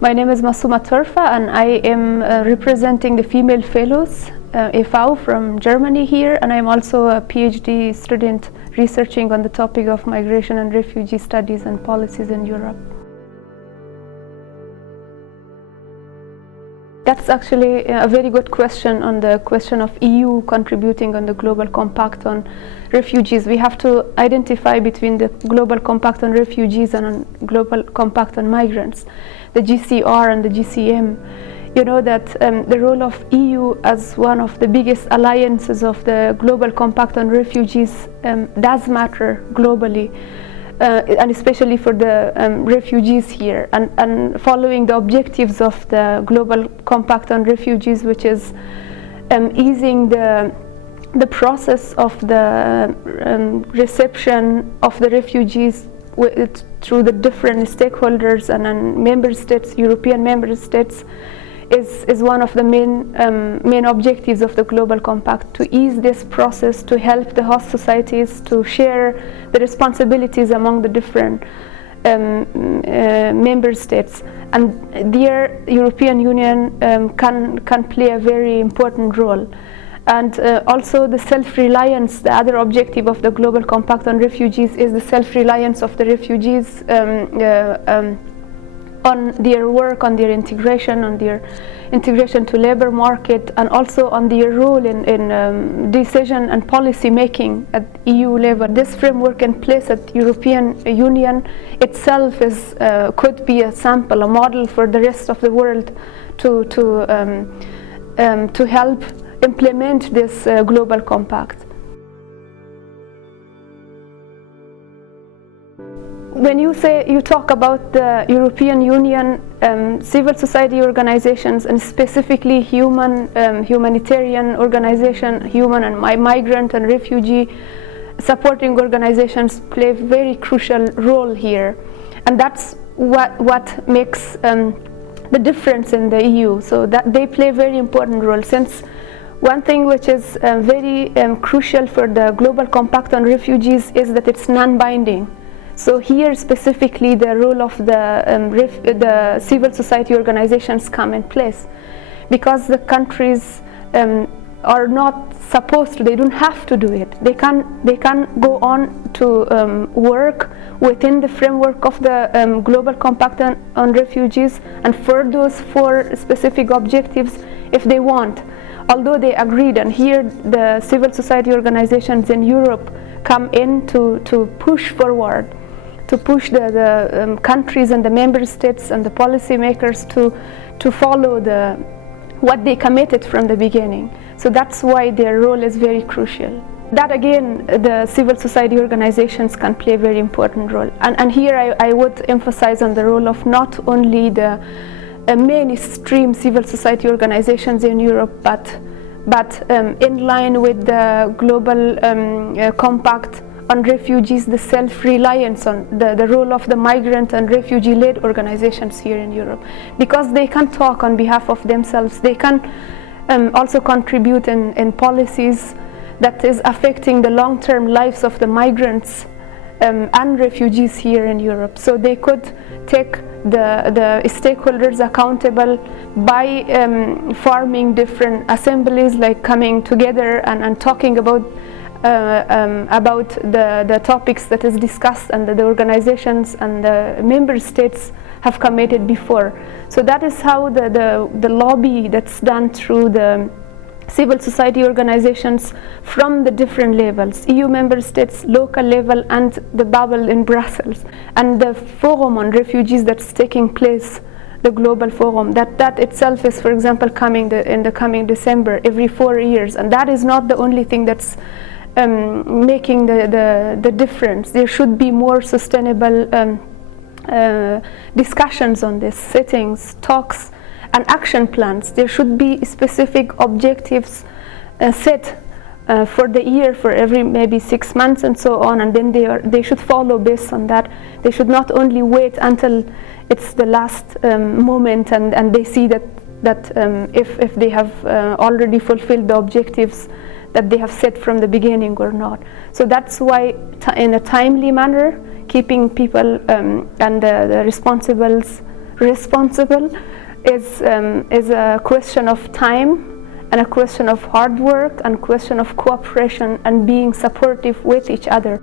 My name is Masooma Torfa, and I am representing the female fellows e.V. from Germany here, and I'm also a PhD student researching on the topic of migration and refugee studies and policies in Europe. That's actually a very good question on the question of EU contributing on the Global Compact on refugees. We have to identify between the Global Compact on refugees and on Global Compact on migrants, the GCR and the GCM. You know that the role of EU as one of the biggest alliances of the Global Compact on refugees does matter globally. And especially for the refugees here, and following the objectives of the Global Compact on Refugees, which is easing the process of the reception of the refugees through the different stakeholders and member states, European member states, is one of the main objectives of the Global Compact, to ease this process, to help the host societies to share the responsibilities among the different member states. And there, European Union can play a very important role. And also the self-reliance, the other objective of the Global Compact on Refugees is the self-reliance of the refugees on their work, on their integration to labor market, and also on their role in decision and policy making at EU level. This framework in place at European Union itself could be a sample, a model for the rest of the world to help implement this Global Compact. When you talk about the European Union civil society organizations, and specifically humanitarian organization, human and migrant and refugee supporting organizations play a very crucial role here, and that's what makes the difference in the EU. So that they play a very important role, since one thing which is very crucial for the Global Compact on Refugees is that it's non-binding. So here specifically the role of the civil society organizations come in place, because the countries are not supposed to, they don't have to do it. They can go on to work within the framework of the Global Compact on Refugees and for those 4 specific objectives if they want. Although they agreed, and here the civil society organizations in Europe come in to push forward, to push the countries and the member states and the policymakers to follow what they committed from the beginning. So that's why their role is very crucial. That again, the civil society organizations can play a very important role. And here I would emphasize on the role of not only the mainstream civil society organizations in Europe, but in line with the Global Compact on Refugees, the self-reliance on the role of the migrant and refugee-led organizations here in Europe, because they can talk on behalf of themselves. They can also contribute in policies that is affecting the long-term lives of the migrants and refugees here in Europe. So they could take the stakeholders accountable by forming different assemblies, like coming together and talking about the topics that is discussed and the organizations and the member states have committed before. So that is how the lobby that's done through the civil society organizations from the different levels, EU member states, local level, and the bubble in Brussels, and the forum on refugees that's taking place, the global forum, that itself is, for example, coming in the coming December every 4 years, and that is not the only thing that's making the difference. There should be more sustainable discussions on this, sittings, talks, and action plans. There should be specific objectives set for the year, for every maybe 6 months and so on, and then they should follow based on that. They should not only wait until it's the last moment and they see that if they have already fulfilled the objectives that they have set from the beginning or not. So that's why in a timely manner, keeping people and the responsible is a question of time and a question of hard work and question of cooperation and being supportive with each other.